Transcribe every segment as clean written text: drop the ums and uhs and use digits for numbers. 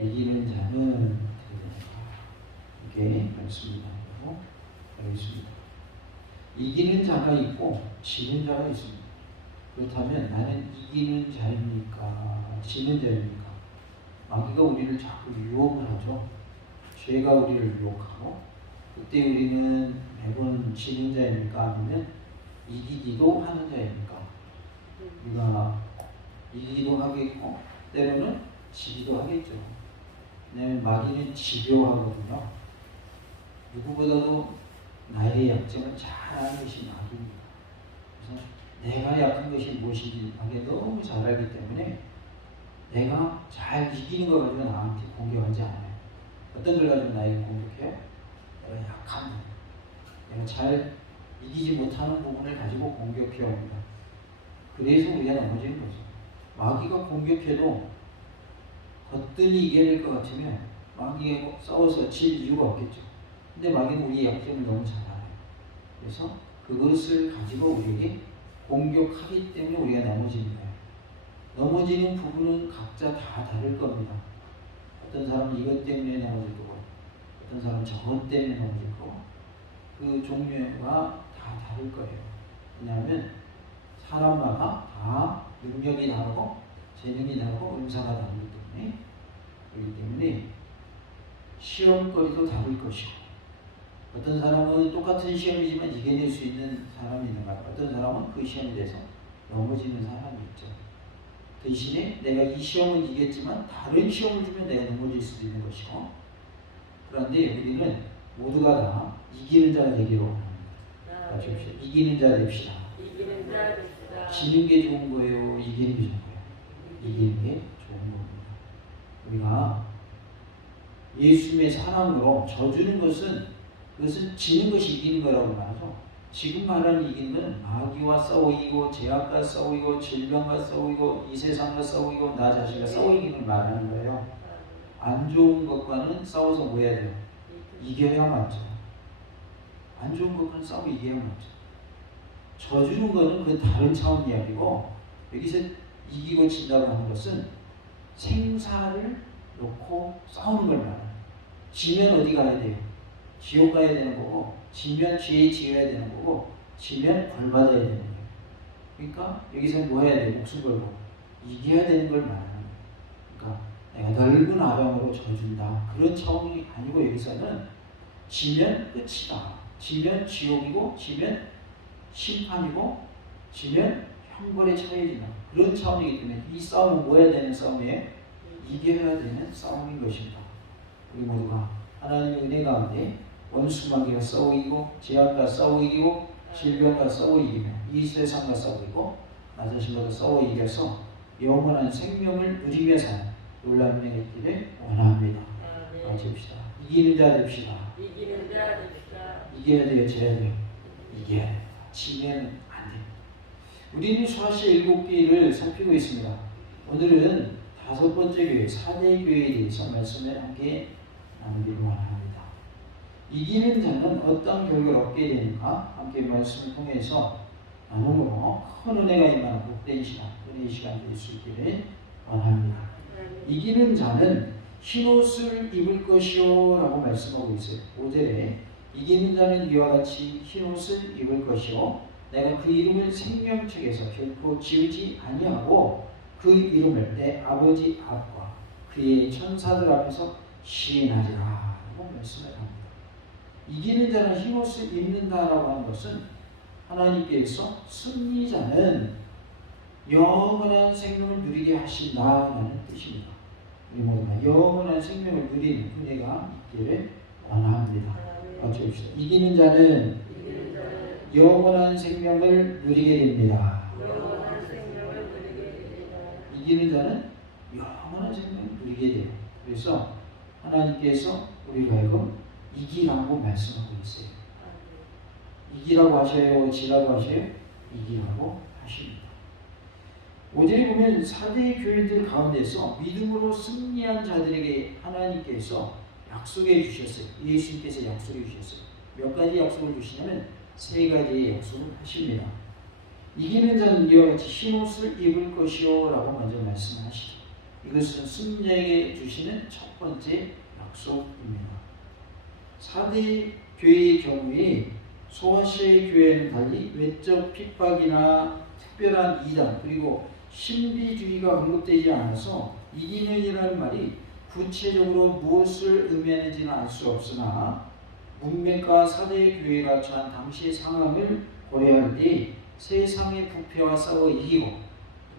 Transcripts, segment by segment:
이기는 자는 이게 말씀입니다. 알겠습니다. 이기는 자가 있고 지는 자가 있습니다. 그렇다면 나는 이기는 자입니까? 지는 자입니까? 마귀가 우리를 자꾸 유혹을 하죠. 죄가 우리를 유혹하고, 그때 우리는 매번 지는 자입니까? 아니면 이기기도 하는 자입니까? 우리가 이기기도 하겠고 때로는 지기도 하겠죠. 왜냐하면 마귀는 집요하거든요. 누구보다도 나의 약점을 잘 아는 것이 마귀입니다. 그래서 내가 약한 것이 무엇인지 마귀가 너무 잘 알기 때문에 내가 잘 이기는 거 가지고 나한테 공격하지 않아요. 어떤 걸 가지고 나에게 공격해요? 내가 약한 거, 내가 잘 이기지 못하는 부분을 가지고 공격해 옵니다. 그래서 우리가 넘어지는 거죠. 마귀가 공격해도 거뜬히 이겨낼 것 같으면 마귀가 싸워서 질 이유가 없겠죠. 근데 마귀는 우리의 약점을 너무 잘 알아요. 그래서 그것을 가지고 우리에게 공격하기 때문에 우리가 넘어지는 거예요. 넘어지는 부분은 각자 다 다를 겁니다. 어떤 사람은 이것 때문에 넘어질 거고, 어떤 사람은 저것 때문에 넘어질 거고, 그 종류가 다 다를 거예요. 왜냐하면 사람마다 다 능력이 다르고 재능이 다르고 은사가 다르기 때문에, 그렇기 때문에 시험거리도 다를 것이고, 어떤 사람은 똑같은 시험이지만 이겨낼 수 있는 사람이 있는가, 어떤 사람은 그 시험에 대해서 넘어지는 사람이 있죠. 대신에 내가 이 시험은 이겼지만 다른 시험을 주면 내가 넘어질 수도 있는 것이고, 그런데 우리는 모두가 다 이기는 자가 되기로 합니다. 이기는 자 됩시다. 지는 게 좋은 거예요? 이기는 게 좋은 거예요? 이기는 게 좋은 겁니다. 우리가 예수님의 사랑으로 져주는 것은, 그것은 지는 것이 이기는 거라고 말하죠. 지금 말하는 이기는 것은 마귀와 싸우고, 제약과 싸우고, 질병과 싸우고, 이 세상과 싸우고, 나 자신과 싸우기를 말하는 거예요. 안 좋은 것과는 싸워서 뭐 해야 돼요? 이겨야 맞죠. 안 좋은 것과는 싸우고 이겨야 맞죠. 져주는 것은 그 다른 차원 이야기고, 여기서 이기고 진다고 하는 것은 생사를 놓고 싸우는 걸 말해요. 지면 어디 가야 돼요? 지옥 가야 되는 거고, 지면 죄에 지어야 되는 거고, 지면 벌 받아야 되는 거예요. 그러니까 여기서 뭐 해야 돼요? 목숨 걸고 이겨야 되는 걸 말하는 거예요. 그러니까 내가 넓은 아량으로 져준다, 그런 차원이 아니고, 여기서는 지면 끝이다, 지면 지옥이고, 지면 심판이고, 지면 형벌에 처해지는 그런 차원이기 때문에 이 싸움은 뭐 해야 되는 싸움이에요? 이겨야 되는 싸움인 것입니다. 우리 모두가 하나님의 은혜 가운데 원수 마귀가 싸우이고, 제약과 싸우이고, 질병과 싸우이며, 이 세상과 싸우이고, 나 자신과도 싸워 이겨서 영원한 생명을 누리며 사는 놀라운 은혜가 있기를 원합니다. 같이 합시다. 이기는 자 됩시다. 이기는 자 됩시다. 이겨야 돼요, 져야 돼요? 이겨야 돼요. 지면 안 돼요. 우리는 수아시 7개를 살피고 있습니다. 오늘은 5번째 교회, 4대 교회에 대해서 말씀을 함께 나누기를 원합니다. 이기는 자는 어떤 결과를 얻게 되는가, 함께 말씀을 통해서 나눔으로 큰 은혜가 임하는 복된 시간, 은혜의 시간 될 수 있기를 원합니다. 이기는 자는 흰옷을 입을 것이요 라고 말씀하고 있어요. 5절에 이기는 자는 이와 같이 흰옷을 입을 것이요, 내가 그 이름을 생명책에서 결코 지우지 아니하고 그 이름을 내 아버지 앞과 그의 천사들 앞에서 시인하리라 라고 말씀을 합니다. 이기는 자는 흰옷을 입는다라고 하는 것은 하나님께서 승리자는 영원한 생명을 누리게 하신다라는 뜻입니다. 우리 모두가 영원한 생명을 누리는 은혜가 있기를 원합니다. 같이 봅시다. 이기는 자는 영원한 생명을 누리게 됩니다. 이기는 자는 영원한 생명을 누리게 돼요. 그래서 하나님께서 우리로 하여금 이기라고 말씀하고 있어요. 이기라고 하셔요? 지라고 하셔요? 이기라고 하십니다. 5절에 보면 4대 교회들 가운데서 믿음으로 승리한 자들에게 하나님께서 약속해 주셨어요. 예수님께서 약속해 주셨어요. 몇 가지 약속을 주시냐면 3가지의 약속을 하십니다. 이기는 자는 이와 같이 흰옷을 입을 것이요 라고 먼저 말씀하시죠. 이것은 승리자에게 주시는 첫 번째 약속입니다. 사대 교회의 경우에 소아시아의 교회는 달리 외적 핍박이나 특별한 이단 그리고 신비주의가 언급되지 않아서 이기는 이라는 말이 구체적으로 무엇을 의미하는지는 알 수 없으나 문맥과 사대 교회가 처한 당시의 상황을 고려할 때 세상의 부패와 싸워 이기고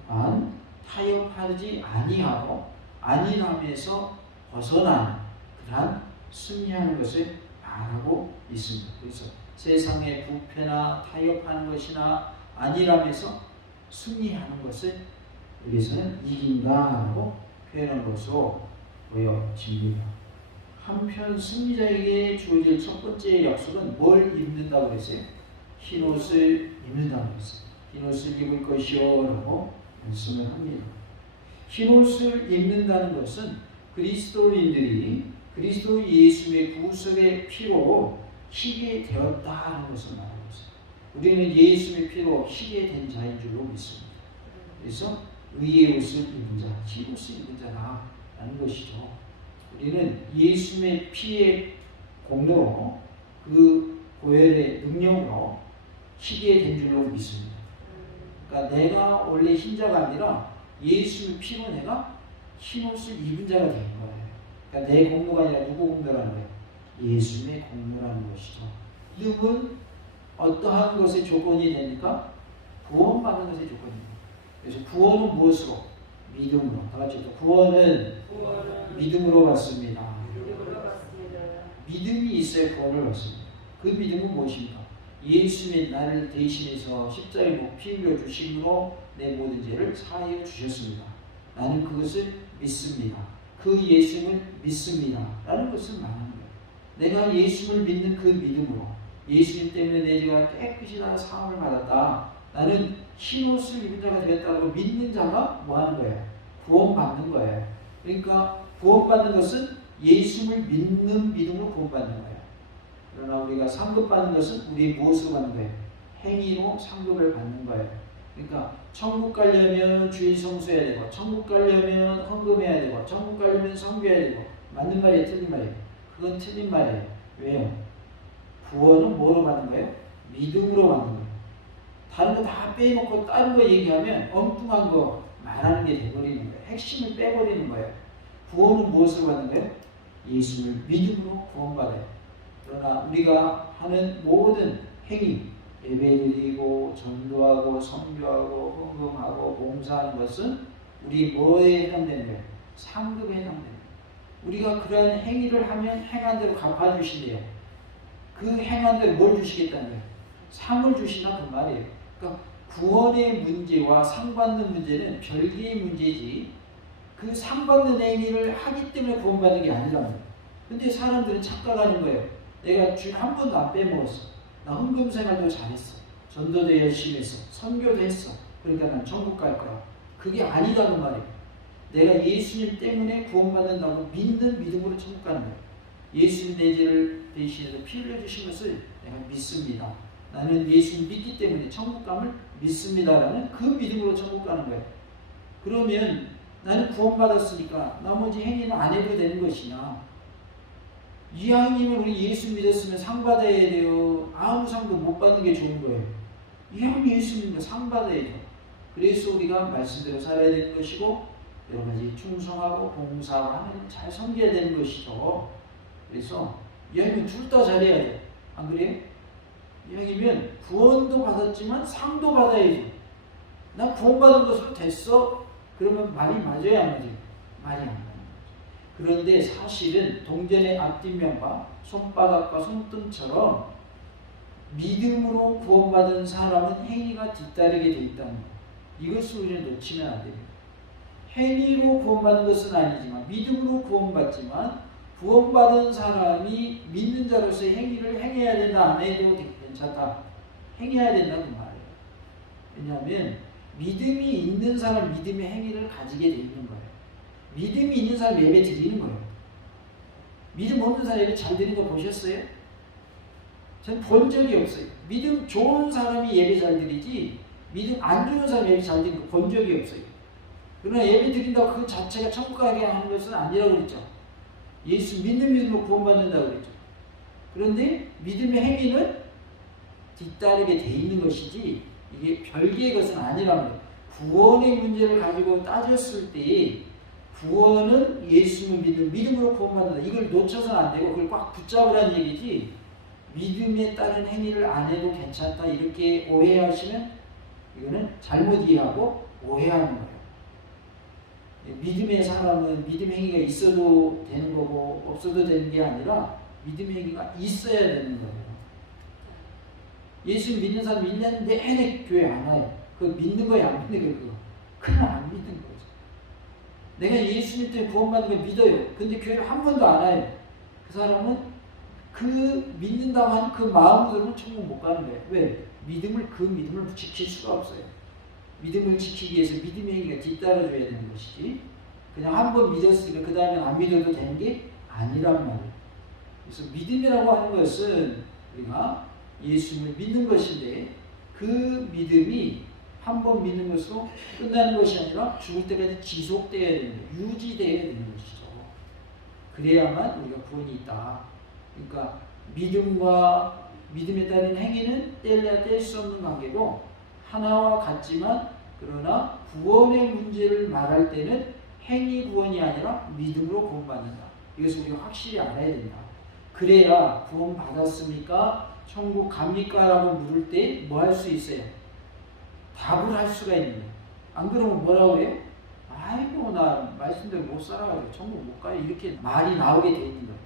또한 타협하지 아니하고 안일함에서 벗어난 그러한 승리하는 것을 말하고 있습니다. 그래서 세상의 부패나 타협하는 것이나 안일함에서 승리하는 것을 여기서는 이긴다라고 표현한 것으로 보여집니다. 한편 승리자에게 주어질 첫 번째 약속은 뭘 입는다고 그랬어요? 흰옷을 입는다고 그랬어요. 흰옷을 입을 것이요 라고 말씀을 합니다. 흰옷을 입는다는 것은 그리스도인들이 그리스도 예수의 구속의 피로 희게 되었다는 것을 말하고 있습니다. 우리는 예수의 피로 희게 된 자인 줄로 믿습니다. 그래서 의의 옷을 입은 자, 흰옷을 입은 자라는 것이죠. 우리는 예수의 피의 공로로 그 보혈의 능력으로 희게 된 줄로 믿습니다. 그러니까 내가 원래 흰자가 아니라 예수의 피로 내가 흰옷을 입은 자가 된 거예요. 그러니까 내 공로가 아니라 누구 공로라는 거예요? 예수의 공로라는 것이죠. 이름은 어떠한 것의 조건이 되니까 구원받는 것의 조건입니다. 그래서 구원은 무엇으로? 믿음으로. 다 같이 또 구원은 믿음으로 받습니다. 믿음이 있어야 구원을 받습니다. 그 믿음은 무엇입니까? 예수님이 나를 대신해서 십자가에 못 피 흘려 주심으로 내 모든 죄를 사하여 주셨습니다. 나는 그것을 믿습니다. 그 예수님을 믿습니다. 라는 것을 말하는 거예요. 내가 예수님을 믿는 그 믿음으로 예수님 때문에 내 죄가 깨끗이 다 사함을 받았다. 나는 흰옷을 입은 자가 되었다고 믿는 자가 뭐 하는 거예요? 구원받는 거예요. 그러니까 구원받는 것은 예수님을 믿는 믿음으로 구원받는 거예요. 그러나 우리가 상급받는 것은 우리 무엇으로 받는 거예요? 행위로 상급을 받는 거예요. 그러니까 천국 가려면 주일 성수해야 되고, 천국 가려면 헌금해야 되고, 천국 가려면 선교해야 되고. 맞는 말이에요? 틀린 말이에요? 그건 틀린 말이에요. 왜요? 구원은 뭐로 받는 거예요? 믿음으로 받는 거예요. 다른 거 다 빼놓고 다른 거 얘기하면 엉뚱한 거 말하는 게 돼버리는 거예요. 핵심을 빼버리는 거예요. 구원은 무엇으로 받는 거예요? 예수를 믿음으로 구원받아요. 그러나 우리가 하는 모든 행위, 예배드리고 전도하고 선교하고 헌금하고 봉사하는 것은 우리 뭐에 해당되는 거예요? 상급에 해당되는 거예요. 우리가 그러한 행위를 하면 행한 대로 갚아주신대요. 그 행한 대로 뭘 주시겠다는 거예요? 상을 주시나 그 말이에요. 그러니까 구원의 문제와 상 받는 문제는 별개의 문제지 그 상 받는 행위를 하기 때문에 구원받는 게 아니란 말이에요. 근데 사람들은 착각하는 거예요. 내가 주일 한 번도 안 빼먹었어. 나 헌금 생활도 잘했어. 전도도 열심히 했어. 선교도 했어. 그러니까 난 천국 갈 거야. 그게 아니라고 말이에요. 내가 예수님 때문에 구원받는다고 믿는 믿음으로 천국 가는 거예요. 예수님 내 죄를 대신해서 피 흘려주신 것을 내가 믿습니다. 나는 예수님 믿기 때문에 천국감을 믿습니다라는 그 믿음으로 천국 가는 거예요. 그러면 나는 구원받았으니까 나머지 행위는 안 해도 되는 것이냐? 이왕이면 우리 예수 믿었으면 상 받아야 돼요. 아무 상도 못 받는 게 좋은 거예요. 이왕 예수 믿으면 상 받아야죠. 그래서 우리가 말씀대로 살아야 되는 것이고 여러 가지 충성하고 봉사하고 하나님 잘 섬겨야 되는 것이죠. 그래서 이왕이면 둘 다 잘해야 돼. 안 그래요? 이왕이면 구원도 받았지만 상도 받아야지. 나 구원받은 것으로 됐어? 그러면 말이 맞아야 안 맞아요? 말이 안 맞아요. 그런데 사실은 동전의 앞뒷면과 손바닥과 손등처럼 믿음으로 구원받은 사람은 행위가 뒤따르게 돼 있다는 것. 이것을 우리는 놓치면 안 됩니다. 행위로 구원받는 것은 아니지만 믿음으로 구원받지만 구원받은 사람이 믿는 자로서의 행위를 행해야 된다. 안 해도 괜찮다. 행해야 된다 그 말이에요. 왜냐하면 믿음이 있는 사람 믿음의 행위를 가지게 돼 있는 거예요. 믿음이 있는 사람 예배 드리는 거예요. 믿음 없는 사람 예배 잘 드리는 거 보셨어요? 전 본 적이 없어요. 믿음 좋은 사람이 예배 잘 드리지 믿음 안 좋은 사람 예배 잘 드리는 거 본 적이 없어요. 그러나 예배 드린다고 그 자체가 천국 가게 하는 것은 아니라고 그랬죠. 예수 믿는 믿음으로 구원받는다고 그랬죠. 그런데 믿음의 행위는 뒤따르게 돼 있는 것이지 이게 별개의 것은 아니라는 거예요. 구원의 문제를 가지고 따졌을 때 구원은 예수를 믿는 믿음으로 구원받는다. 이걸 놓쳐서는 안 되고 그걸 꽉 붙잡으라는 얘기지 믿음에 따른 행위를 안 해도 괜찮다 이렇게 오해하시면 이거는 잘못 이해하고 오해하는 거예요. 믿음의 사람은 믿음 행위가 있어도 되는 거고 없어도 되는 게 아니라 믿음 행위가 있어야 되는 거예요. 예수 믿는 사람 1년 내내 교회 안 와요. 그거 믿는 거야 안 믿는 거야 그거. 그냥 안 믿는 거죠. 내가 예수님 때문에 구원받는 걸 믿어요. 근데 교회를 한 번도 안 와요. 그 사람은 그 믿는다고 하는 그 마음으로는 천국 못 가는 거예요. 왜? 그 믿음을 지킬 수가 없어요. 믿음을 지키기 위해서 믿음의 행위가 뒤따라줘야 되는 것이지 그냥 한 번 믿었으니까 그 다음에 안 믿어도 되는 게 아니란 말이에요. 그래서 믿음이라고 하는 것은 우리가 예수님을 믿는 것인데 그 믿음이 한 번 믿는 것으로 끝나는 것이 아니라 죽을 때까지 지속되어야 되는 거예요. 유지되어야 되는 것이죠. 그래야만 우리가 구원이 있다. 그러니까 믿음과 믿음에 따른 행위는 뗄래야 뗄 수 없는 관계고 하나와 같지만 그러나 구원의 문제를 말할 때는 행위 구원이 아니라 믿음으로 구원받는다. 이것을 우리가 확실히 알아야 된다. 그래야 구원 받았습니까? 천국 갑니까? 라고 물을 때 뭐 할 수 있어요? 답을 할 수가 있는 거예요. 안 그러면 뭐라고 해요? 아이고 나 말씀대로 못 살아가지고 천국 못 가요. 이렇게 말이 나오게 돼 있는 거예요.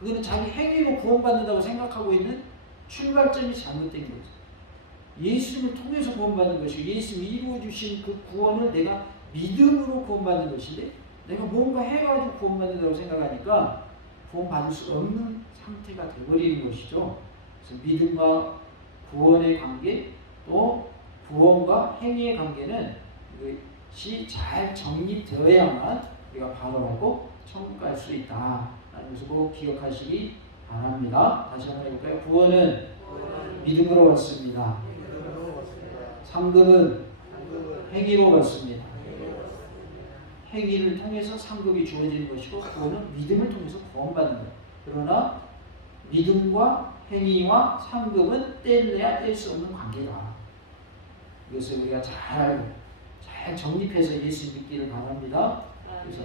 그거는 자기 행위로 구원받는다고 생각하고 있는 출발점이 잘못된 거죠. 예수님을 통해서 구원받는 것이고 예수님이 이루어주신 그 구원을 내가 믿음으로 구원받는 것인데 내가 뭔가 해가지고 구원받는다고 생각하니까 구원받을 수 없는 상태가 되어버리는 것이죠. 그래서 믿음과 구원의 관계 또 구원과 행위의 관계는 이것이 잘 정립되어야만 우리가 바로하고 천국 갈 수 있다 라는 것을 꼭 기억하시기 바랍니다. 다시 한번 해볼까요? 구원은 믿음으로 왔습니다. 상급은 행위로 왔습니다. 행위를 통해서 상급이 주어지는 것이고 구원은 믿음을 통해서 구원받는 거예요. 그러나 믿음과 행위와 상급은 뗄래야 뗄 수 없는 관계다. 이것을 우리가 잘 정립해서 예수 믿기를 바랍니다. 그래서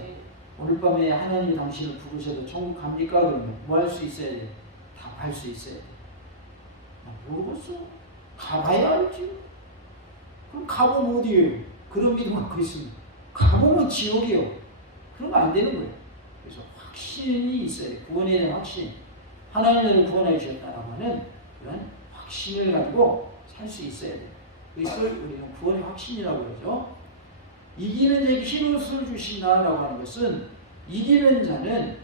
오늘 밤에 하나님이 당신을 부르셔도 천국 갑니까? 그러면 뭐 할 수 있어야 돼요? 답할 수 있어야 돼요. 나 모르겠어. 가봐야 알지. 그럼 가보면 어디에요? 그런 믿음 갖고 있으면 가보면 지옥이요. 그런 거 안 되는 거예요. 그래서 확신이 있어야 돼요. 구원에 대한 확신. 하나님을 구원해 주셨다라고 하는 그런 확신을 가지고 살 수 있어야 돼요. 그것을 우리는 구원의 확신이라고 그러죠. 이기는 자에게 흰옷을 주신다라고 하는 것은 이기는 자는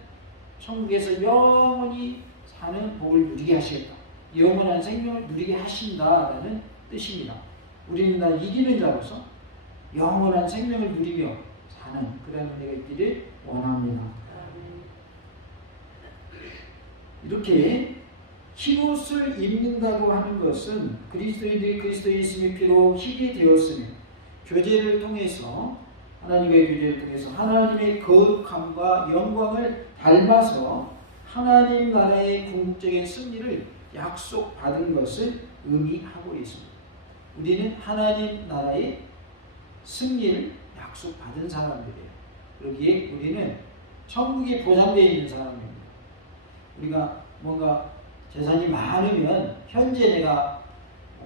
천국에서 영원히 사는 복을 누리게 하시겠다. 영원한 생명을 누리게 하신다라는 뜻입니다. 우리는 다 이기는 자로서 영원한 생명을 누리며 사는 그런 은혜가 있기를 원합니다. 이렇게 흰옷을 입는다고 하는 것은 그리스도인들이 그리스도 예수님의 피로 희게 되었으며 교제를 통해서 하나님의 교제를 통해서 하나님의 거룩함과 영광을 닮아서 하나님 나라의 궁극적인 승리를 약속받은 것을 의미하고 있습니다. 우리는 하나님 나라의 승리를 약속받은 사람들이에요. 그러기에 우리는 천국에 보장되어 있는 사람입니다. 우리가 뭔가 재산이 많으면 현재 내가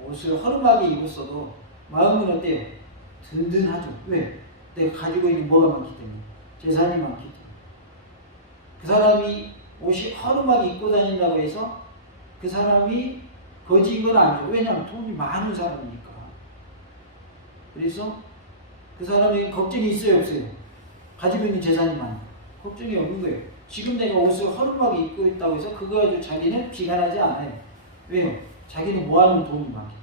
옷을 허름하게 입었어도 마음은 어때요? 든든하죠. 왜? 내가 가지고 있는 뭐가 많기 때문에. 재산이 많기 때문에. 그 사람이 옷이 허름하게 입고 다닌다고 해서 그 사람이 거지인 건 아니죠. 왜냐하면 돈이 많은 사람이니까. 그래서 그 사람에게 걱정이 있어요, 없어요? 가지고 있는 재산이 많아. 걱정이 없는 거예요. 지금 내가 옷을 허름하게 입고 있다고 해서 그거 가지고 자기는 비관하지 않아요. 왜요? 자기는 모아놓은 돈이 많기 때문에.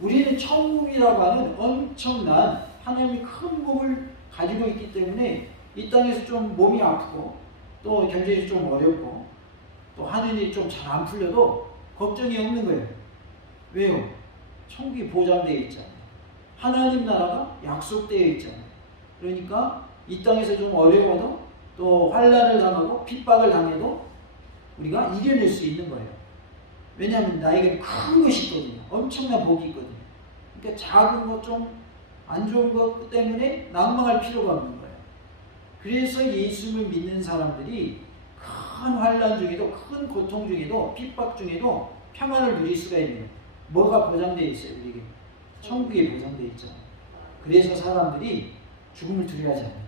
우리는 천국이라고 하는 엄청난 하나님의 큰 복을 가지고 있기 때문에 이 땅에서 좀 몸이 아프고 또 경제가 좀 어렵고 또 하는 일이 좀 잘 안 풀려도 걱정이 없는 거예요. 왜요? 천국이 보장되어 있잖아요. 하나님 나라가 약속되어 있잖아요. 그러니까 이 땅에서 좀 어려워도 또 환난을 당하고 핍박을 당해도 우리가 이겨낼 수 있는 거예요. 왜냐하면 나에게 큰 것이 있거든요. 엄청난 복이 있거든요. 그러니까 작은 것 좀 안 좋은 것 때문에 낭망할 필요가 없는 거예요. 그래서 예수를 믿는 사람들이 큰 환난 중에도 큰 고통 중에도 핍박 중에도 평안을 누릴 수가 있는 거예요. 뭐가 보장되어 있어요? 우리에게 천국이 보장되어 있죠. 그래서 사람들이 죽음을 두려워하지 않아요.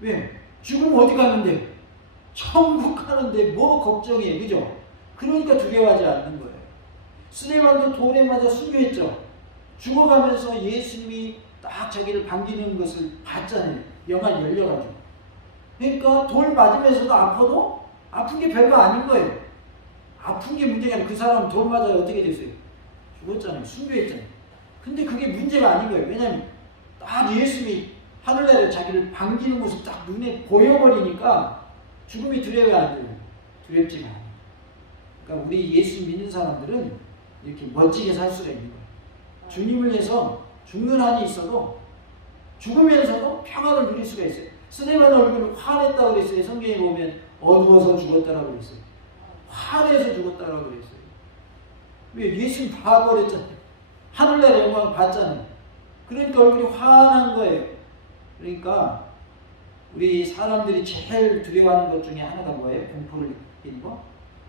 왜? 죽으면 어디 가는데? 천국 가는데 뭐 걱정해, 그죠? 그러니까 두려워하지 않는 거예요. 스데반도 돌에 맞아 순교했죠. 죽어가면서 예수님이 딱 자기를 반기는 것을 봤잖아요. 영안이 열려가지고. 그러니까 돌 맞으면서도 아파도 아픈 게 별거 아닌 거예요. 아픈 게 문제가 아니라 그 사람은 돌 맞아야 어떻게 됐어요? 죽었잖아요. 순교했잖아요. 근데 그게 문제가 아닌 거예요. 왜냐하면 딱 예수님이 하늘나라에 자기를 반기는 모습 딱 눈에 보여버리니까 죽음이 두려워야 안 돼요. 두렵지가 않아요. 그러니까 우리 예수 믿는 사람들은 이렇게 멋지게 살 수가 있는 거예요. 주님을 위해서 죽는 한이 있어도 죽으면서도 평안을 누릴 수가 있어요. 스데반 얼굴은 화냈다고 그랬어요. 성경에 보면 어두워서 죽었다라고 그랬어요. 화내서 죽었다라고 그랬어요. 왜? 예수님 다 버렸잖아요. 하늘나라 영광을 봤잖아요. 그러니까 얼굴이 환한 거예요. 그러니까 우리 사람들이 제일 두려워하는 것 중에 하나가 뭐예요? 공포를 느끼는 거?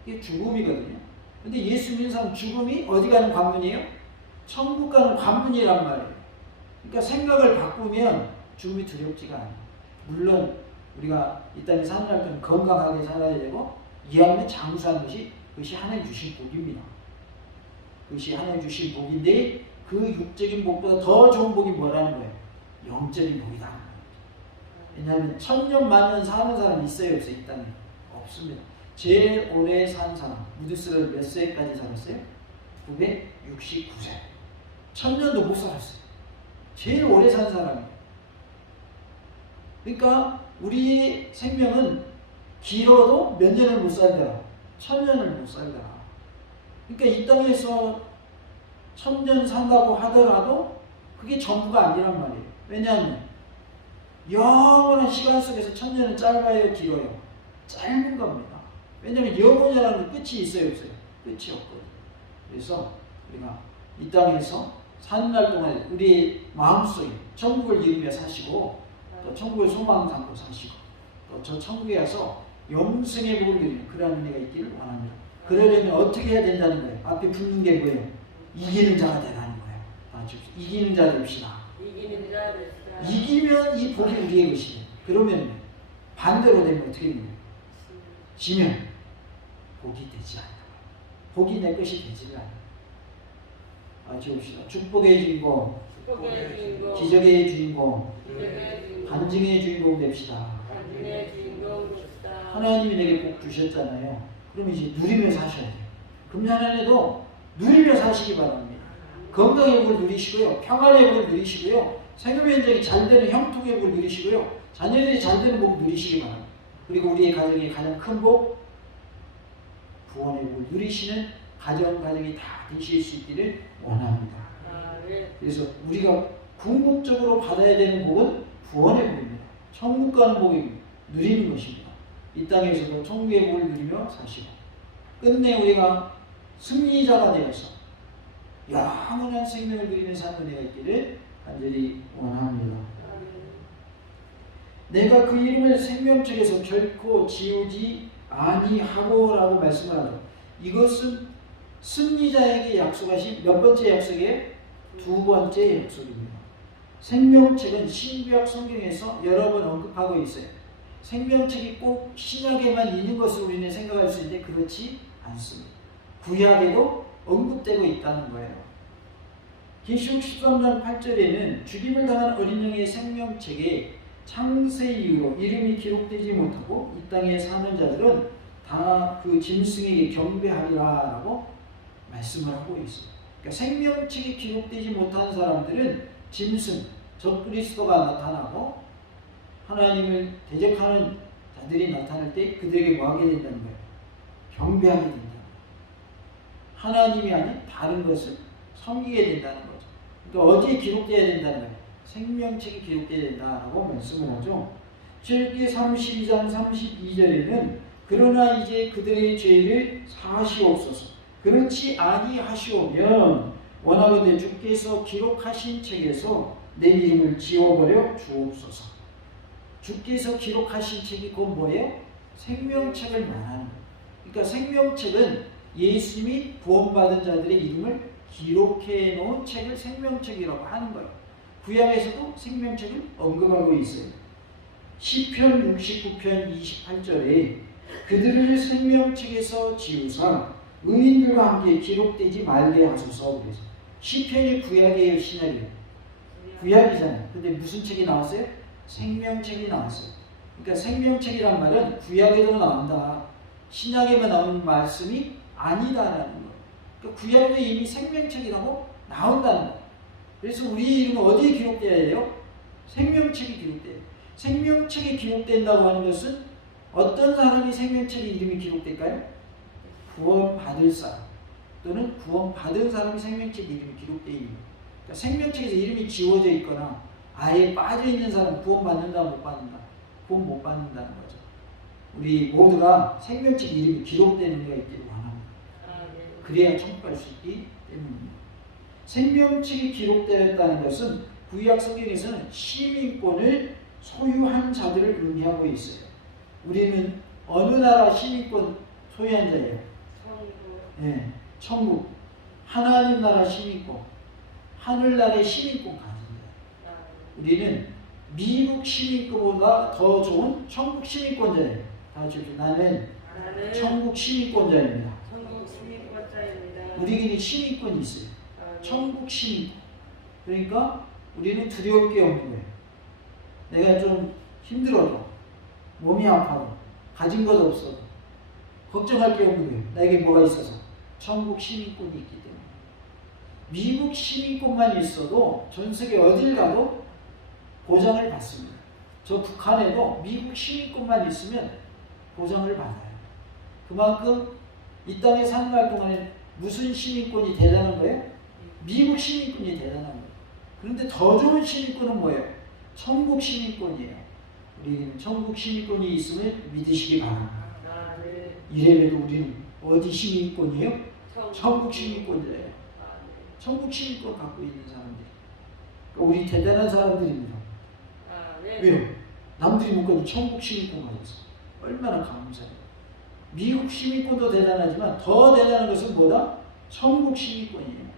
이게 죽음이거든요. 근데 예수 믿는 사람 죽음이 어디 가는 관문이에요? 천국 가는 관문이란 말이에요. 그러니까 생각을 바꾸면 죽음이 두렵지가 않아요. 물론 우리가 이 땅에 사는 날 건강하게 살아야 되고 이왕이면 장수하는 것이 그것이 하나님 주신 복입니다. 그것이 하나님 주신 복인데 그 육적인 복보다 더 좋은 복이 뭐라는 거예요? 영적인 복이다. 왜냐하면 천년 만년 사는 사람이 있어요, 없어요? 이 땅에? 없습니다. 제일 오래 산 사람, 무드스를 몇 세까지 살았어요? 969세. 천년도 못 살았어요. 제일 오래 산 사람이에요. 그러니까 우리의 생명은 길어도 몇 년을 못 살더라. 천년을 못 살더라. 그러니까 이 땅에서 천년 산다고 하더라도 그게 전부가 아니란 말이에요. 왜냐하면 영원한 시간 속에서 천년은 짧아요, 길어요? 짧은 겁니다. 왜냐하면 영원이라는 끝이 있어요, 없어요? 끝이 없거든요. 그래서 우리가 이 땅에서 사는 날 동안 우리 마음속에 천국을 이루며 사시고 또 천국을 소망 담고 사시고 또 저 천국에 와서 영생의 복을 누리는 그러한 은혜가 있기를 원합니다. 그러려면 어떻게 해야 된다는 거예요? 앞에 붙는 게 뭐예요? 이기는 자가 되라는 거예요. 이기는 자 됩시다. 이기는 자 됩시다. 이기면 이 복이 우리의 것이에요. 그러면 반대로 되면 어떻게 되나요? 지면 복이 되지 않아요. 복이 내 것이 되지가 않아요. 지읍시다. 축복의 주인공, 축복의 주인공, 기적의 주인공, 기적의 주인공, 간증의 주인공 됩시다. 간증의 주인공 됩시다. 하나님이 내게 복 주셨잖아요. 그럼 이제 누리며 사셔야 돼요. 금년 한 해도 누리며 사시기 바랍니다. 건강의 복을 누리시고요. 평안의 복을 누리시고요. 생업의 현장이 잘 되는 형통의 복을 누리시고요. 자녀들이 잘 되는 복을 누리시기 바랍니다. 그리고 우리의 가정의 가장 큰 복, 구원의 복을 누리시는 가정이 다 되실 수 있기를 원합니다. 그래서 우리가 궁극적으로 받아야 되는 복은 구원의 복입니다. 천국 가는 복을 누리는 것입니다. 이 땅에서도 천국의 복을 누리며 사시고 끝내 우리가 승리자가 되어서 영원한 생명을 누리며 사는 은혜가 있기를 간절히 원합니다. 내가 그 이름을 생명책에서 결코 지우지 아니하고 라고 말씀을 하죠. 이것은 승리자에게 약속하신 몇 번째 약속이에요? 두 번째 약속입니다. 생명책은 신구약 성경에서 여러 번 언급하고 있어요. 생명책이 꼭 신약에만 있는 것을 우리는 생각할 수 있는데 그렇지 않습니다. 구약에도 언급되고 있다는 거예요. 계시록 13장 8절에는 죽임을 당한 어린 양의 생명책에 창세 이후로 이름이 기록되지 못하고 이 땅에 사는 자들은 다 그 짐승에게 경배하리라라고 말씀을 하고 있습니다. 그러니까 생명책이 기록되지 못한 사람들은 짐승, 적그리스도가 나타나고 하나님을 대적하는 자들이 나타날 때 그들에게 뭐하게 된다는 거예요? 경배하게 된다. 하나님이 아닌 다른 것을 섬기게 된다는 거죠. 그러니까 어디에 기록되어야 된다는 거예요? 생명책이 기록되어야 된다라고 말씀을 하죠. 출애굽기 32장 32절에는 그러나 이제 그들의 죄를 사하시옵소서. 그렇지 아니하시오면 원하건대 주께서 기록하신 책에서 내 이름을 지워버려 주옵소서. 주께서 기록하신 책이 곧 뭐예요? 생명책을 말하는 거예요. 그러니까 생명책은 예수님이 구원받은 자들의 이름을 기록해 놓은 책을 생명책이라고 하는 거예요. 구약에서도 생명책을 언급하고 있어요. 시편 69편 28절에 그들을 생명책에서 지우사 의인들과 함께 기록되지 말게 하소서. 그래서 시편이 구약이에요, 신약이에요? 구약이잖아요. 근데 무슨 책이 나왔어요? 생명책이 나왔어요. 그러니까 생명책이란 말은 구약에도 나온다, 신약에만 나오는 말씀이 아니다라는 거예요. 그러니까 구약도 이미 생명책이라고 나온다는 거예요. 그래서 우리 이름은 어디에 기록되어야 해요? 생명책이 기록돼요. 생명책이 기록된다고 하는 것은 어떤 사람이 생명책에 이름이 기록될까요? 구원받을 사람 또는 구원받은 사람이 생명책에 이름이 기록되어 있는 거예요. 그러니까 생명책에서 이름이 지워져 있거나 아예 빠져 있는 사람 구원받는다 못 받는다? 구원 못 받는다는 거죠. 우리 모두가 생명책 이름이 기록되는 게 있기를 원합니다. 그래야 천국 갈 수 있기 때문입니다. 생명책이 기록되었다는 것은 구약 성경에서는 시민권을 소유한 자들을 의미하고 있어요. 우리는 어느 나라 시민권 소유한 자예요? 네, 천국. 하나님 나라 시민권, 하늘나라의 시민권 가진 자. 우리는 미국 시민권보다 더 좋은 천국 시민권자예요. 다 같이 나는 천국 시민권자입니다. 천국 시민권자입니다. 우리에게는 시민권이 있어요. 천국 시민권. 그러니까 우리는 두려울 게 없는 거예요. 내가 좀 힘들어도, 몸이 아파도, 가진 것 없어도 걱정할 게 없는 거예요. 나에게 뭐가 있어서? 천국 시민권이 있기 때문에. 미국 시민권만 있어도 전 세계 어딜 가도 보장을 받습니다. 저 북한에도 미국 시민권만 있으면 보장을 받아요. 그만큼 이 땅에 사는 날 동안에 무슨 시민권이 대단한 거예요? 미국 시민권이 대단한 거예요. 그런데 더 좋은 시민권은 뭐예요? 천국 시민권이에요. 우리는 천국 시민권이 있음을 믿으시기 바랍니다. 이래봬도 우리는 어디 시민권이에요? 천국 시민권자예요. 천국 시민권 갖고 있는 사람들. 그러니까 우리 대단한 사람들입니다. 왜요? 남들이 못 가진 천국 시민권 가졌어. 얼마나 감사해요. 미국 시민권도 대단하지만 더 대단한 것은 뭐다? 천국 시민권이에요.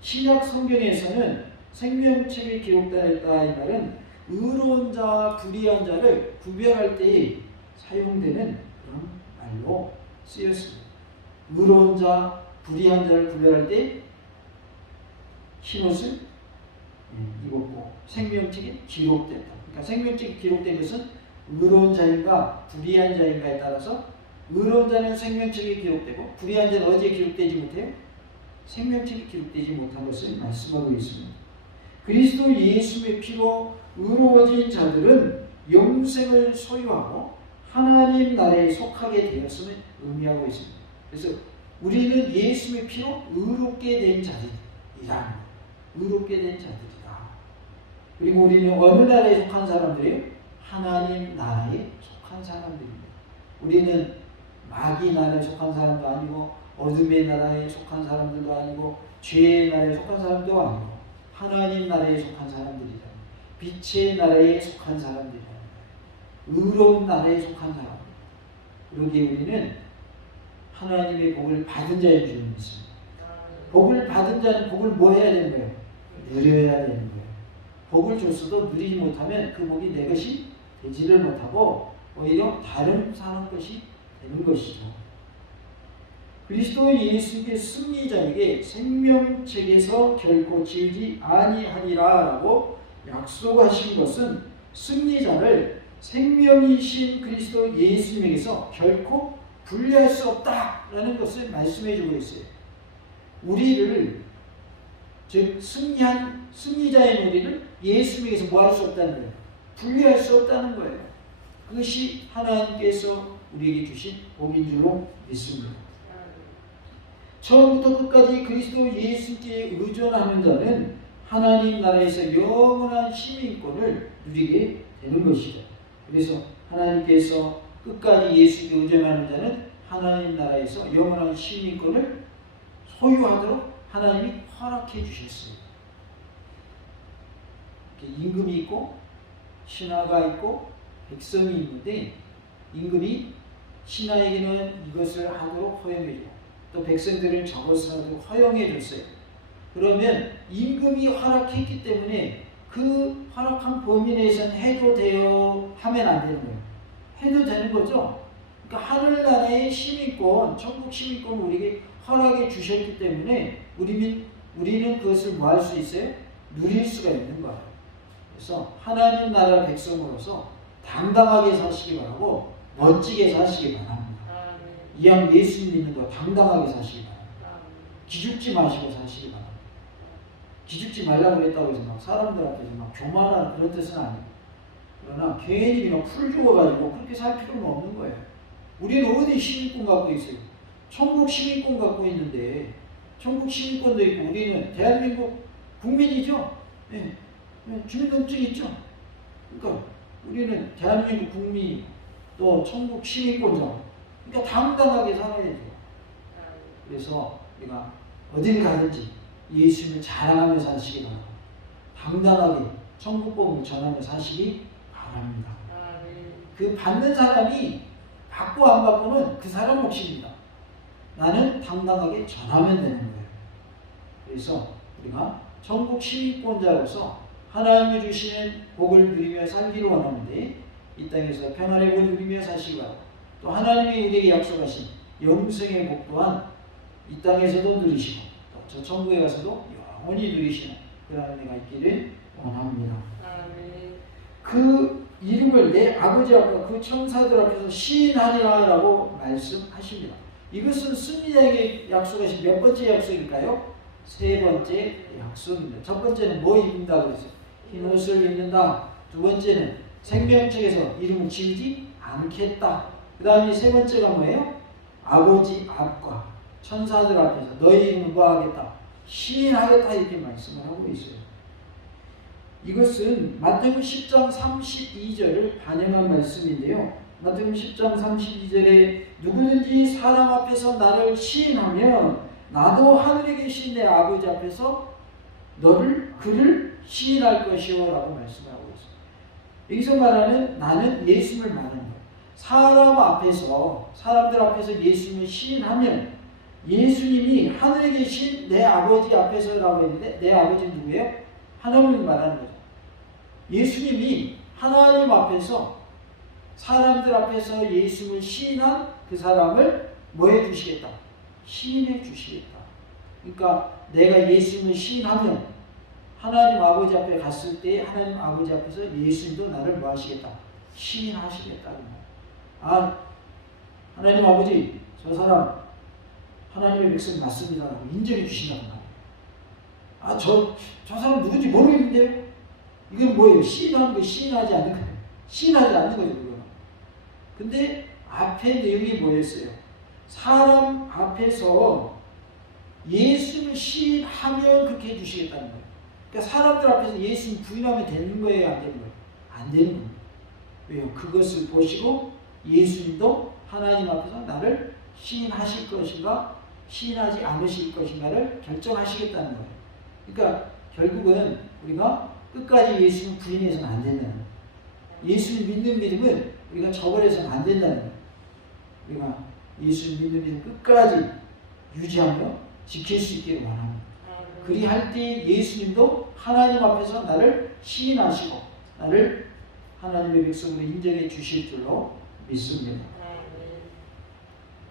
신약 성경에서는 생명책에 기록되었다 이 말은 의로운 자와 불의한 자를 구별할 때에 사용되는 그런 말로 쓰였습니다. 의로운 자, 불의한 자를 구별할 때 흰옷을 입었고 생명책에 기록됐다. 그러니까 생명책에 기록된 것은 의로운 자인가 불의한 자인가에 따라서 의로운 자는 생명책에 기록되고 불의한 자는 어디에 기록되지 못해요? 생명책에 기록되지 못한 것을 말씀하고 있습니다. 그리스도 예수의 피로 의로워진 자들은 영생을 소유하고 하나님 나라에 속하게 되었음을 의미하고 있습니다. 그래서 우리는 예수의 피로 의롭게 된 자들이다. 의롭게 된 자들이다. 그리고 우리는 어느 나라에 속한 사람들이에요? 하나님 나라에 속한 사람들입니다. 우리는 마귀 나라에 속한 사람도 아니고 어둠의 나라에 속한 사람들도 아니고 죄의 나라에 속한 사람도 아니고 하나님 나라에 속한 사람들이다. 빛의 나라에 속한 사람들이다. 의로운 나라에 속한 사람. 그러기에 우리는 하나님의 복을 받은 자인 줄 믿습니다. 복을 받은 자는 복을 뭐 해야 되는 거예요? 누려야 되는 거예요. 복을 줬어도 누리지 못하면 그 복이 내 것이 되지를 못하고 오히려 다른 사람 것이 되는 것이죠. 그리스도 예수께 승리자에게 생명책에서 결코 지우지 아니하리라 라고 약속하신 것은 승리자를 생명이신 그리스도 예수님에게서 결코 분리할 수 없다라는 것을 말씀해 주고 있어요. 우리를 즉 승리자인 우리를 예수님에게서 뭐 할 수 없다는 거예요? 분리할 수 없다는 거예요. 그것이 하나님께서 우리에게 주신 복인 줄로 믿습니다. 처음부터 끝까지 그리스도 예수께 의존하는 자는 하나님 나라에서 영원한 시민권을 누리게 되는 것이죠. 그래서 하나님께서 끝까지 예수께 의존하는 자는 하나님 나라에서 영원한 시민권을 소유하도록 하나님이 허락해 주셨어요. 임금이 있고 신하가 있고 백성이 있는데 임금이 신하에게는 이것을 하도록 허용해 줘요. 또 백성들은 저것을 하도록 허용해 줬어요. 그러면 임금이 허락했기 때문에 그 허락한 범위 내에서는 해도 돼요 하면 안 되는 거예요. 해도 되는 거죠. 그러니까 하늘나라의 시민권, 천국 시민권을 우리에게 허락해 주셨기 때문에 우리는 그것을 뭐 할 수 있어요? 누릴 수가 있는 거예요. 그래서 하나님 나라 백성으로서 당당하게 사시기 바라고 멋지게 사시기 바랍니다. 이왕 예수 믿는 거 당당하게 사시기 바랍니다. 기죽지 마시고 사시기 바랍니다. 기죽지 말라고 그랬다고 해서 막 사람들 앞에서 막 교만하는 그런 뜻은 아니에요. 그러나 괜히 그냥 풀 죽어가지고 그렇게 살 필요는 없는 거예요. 우리는 어디 시민권 갖고 있어요? 천국 시민권 갖고 있는데, 천국 시민권도 있고 우리는 대한민국 국민이죠. 네. 주민등록증 있죠. 그러니까 우리는 대한민국 국민 또 천국 시민권자. 그러니까 당당하게 살아야죠. 그래서 우리가 어딜 가든지 예수님을 자랑하며 사시기 바랍니다. 당당하게 천국복음을 전하며 사시기 바랍니다. 그 받는 사람이 받고 안 받고는 그 사람 몫입니다. 나는 당당하게 전하면 되는 거예요. 그래서 우리가 천국 시민권자로서 하나님이 주시는 복을 누리며 살기를 원하는데 이 땅에서 평안의 복을 누리며 사시기 바랍니다. 또 하나님이 우리에게 약속하신 영생의 복 또한 이 땅에서도 누리시고 또 저 천국에 가서도 영원히 누리시는 그런 은혜가 있기를 원합니다. 그 이름을 내 아버지 앞과 그 천사들 앞에서 시인하리라라고 말씀하십니다. 이것은 승리자에게 약속하신 몇 번째 약속일까요? 세 번째 약속입니다. 첫 번째는 뭐 입는다 그랬어요? 흰 옷을 입는다. 두 번째는 생명책에서 이름을 지우지 않겠다. 그 다음에 세 번째가 뭐예요? 아버지 앞과 천사들 앞에서 너희 이름을 뭐 하겠다? 시인하겠다 이렇게 말씀을 하고 있어요. 이것은 마태복음 10장 32절을 반영한 말씀인데요. 마태복음 10장 32절에 누구든지 사람 앞에서 나를 시인하면 나도 하늘에 계신 내 아버지 앞에서 그를 시인할 것이요 라고 말씀하고 있습니다. 여기서 말하는 나는 예수님을 말하는 거예요. 사람들 앞에서 예수님을 시인하면 예수님이 하늘에 계신 내 아버지 앞에서라고 했는데 내 아버지는 누구예요? 하나님을 말하는 거죠. 예수님이 하나님 앞에서 사람들 앞에서 예수님을 시인한 그 사람을 뭐 해주시겠다? 시인해 주시겠다. 그러니까 내가 예수님을 시인하면 하나님 아버지 앞에 갔을 때 하나님 아버지 앞에서 예수님도 나를 뭐 하시겠다? 시인하시겠다. 아, 하나님 아버지 저 사람 하나님의 백성 맞습니다. 인정해 주신다는 말이에요. 아, 저 사람 누군지 모르겠는데요? 이건 뭐예요? 시인하는 거 시인하지 않는 거예요. 시인하지 않는 거죠, 그거는. 근데 앞에 내용이 뭐였어요? 사람 앞에서 예수를 시인하면 그렇게 해주시겠다는 거예요. 그러니까 사람들 앞에서 예수님 부인하면 되는 거예요? 안 되는 거예요? 안 되는 거예요. 왜요? 그것을 보시고 예수님도 하나님 앞에서 나를 시인하실 것인가 시인하지 않으실 것인가를 결정하시겠다는 거예요. 그러니까 결국은 우리가 끝까지 예수님 부인해서는 안 된다는 거예요. 예수님 믿는 믿음은 우리가 저버려서는 안 된다는 거예요. 우리가 예수님 믿는 믿음 끝까지 유지하며 지킬 수 있기를 원합니다. 그리할 때 예수님도 하나님 앞에서 나를 시인하시고 나를 하나님의 백성으로 인정해 주실 줄로 믿습니다.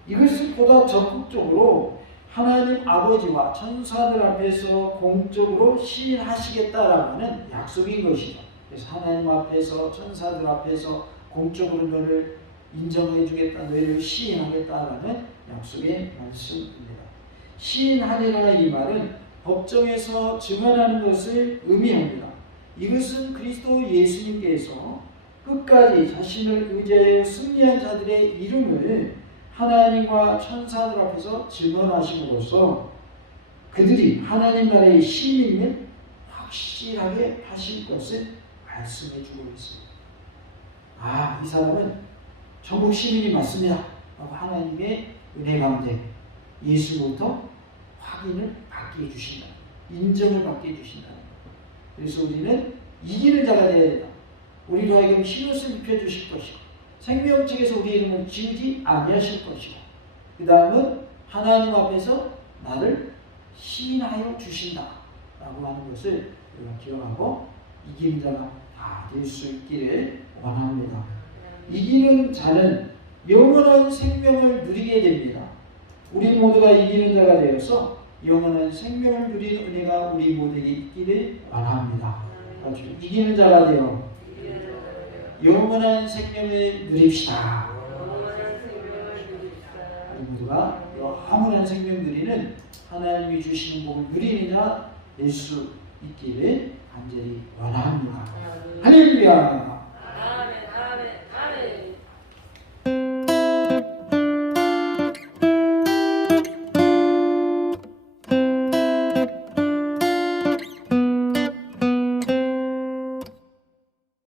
이것을 보다 적극적으로 하나님 아버지와 천사들 앞에서 공적으로 시인하시겠다라고 하는 약속인 것이죠. 그래서 하나님 앞에서 천사들 앞에서 공적으로 너를 인정해 주겠다, 너를 시인하겠다라는 약속의 말씀입니다. 시인하리라 이 말은 법정에서 증언하는 것을 의미합니다. 이것은 그리스도 예수님께서 끝까지 자신을 의지하여 승리한 자들의 이름을 하나님과 천사들 앞에서 증언하심으로써 그들이 하나님 나라의 시민임을 확실하게 하실 것을 말씀해 주고 있습니다. 아, 이 사람은 천국 시민이 맞습니다 라고 하나님의 은혜 가운데 예수부터 확인을 받게 해주신다, 인정을 받게 해주신다. 그래서 우리는 이기는 자가 되어야 된다. 우리로 하여금 흰옷을 입혀주실 것이고 생명책에서 우리 이름을 지우지 아니하실 것이고 그 다음은 하나님 앞에서 나를 시인하여 주신다 라고 하는 것을 우리가 기억하고 이기는 자가 다 될 수 있기를 원합니다. 이기는 자는 영원한 생명을 누리게 됩니다. 우리 모두가 이기는 자가 되어서 영원한 생명을 누리는 은혜가 우리 모두에게 있기를 원합니다. 이기는 자가 되어 영원한 생명을 누립시다. 우리 모두가 영원한 생명 누리는 하나님이 주시는 복을 누리는 자 될 수 있기를 간절히 원합니다. 할렐루야.